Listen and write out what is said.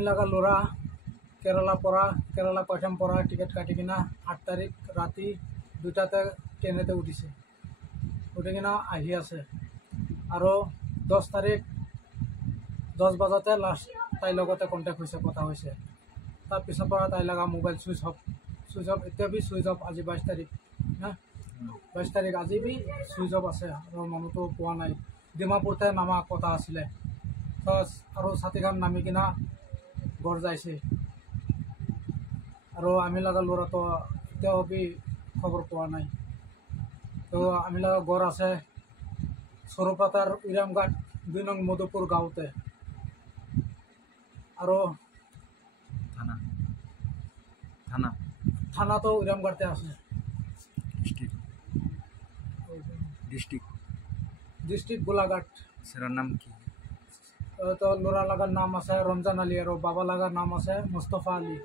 আমি লাগা ল'ৰা কেৰালা পইচাম পৰা টিকেট কাটি কিনা 8 তাৰিখ ৰাতি 2টাতে ট্ৰেইনতে উঠিছে, উঠি কিনা আহি আছে। আৰু 10 তাৰিখ 10 বজাতে লাষ্ট তাইৰ লগতে কণ্টেক্ট হৈছে, কথা হৈছে। তাৰপিছৰ পৰা তাই লগা মোবাইল চুইচ অফ এতিয়া বি চুইচ অফ। আজি 22 তাৰিখ না, 22 তাৰিখ আজি বি চুইচ অফ আছে আৰু মানুহটো পোৱা নাই। ডিমাপুৰতে নামা কথা আছিলে আৰু ছাতিখান নামি কিনা ঘৰ যাইছে। আৰু আমি লগা ল'ৰাটো এতিয়াও বি খবৰ পোৱা নাই। তো আমি লগা ঘৰ আছে সৰুপাতাৰ উইৰামঘাট 2 নং মধুপুৰ গাঁৱতে। আৰু থানাটো উইৰামঘাটতে আছে। ডিষ্ট্ৰিক্ট গোলাঘাট। নাম কি? তো ল'ৰা লগাৰ নাম আছে ৰমজান আলী আৰু বাবা লগাৰ নাম আছে মুস্তফা আলী।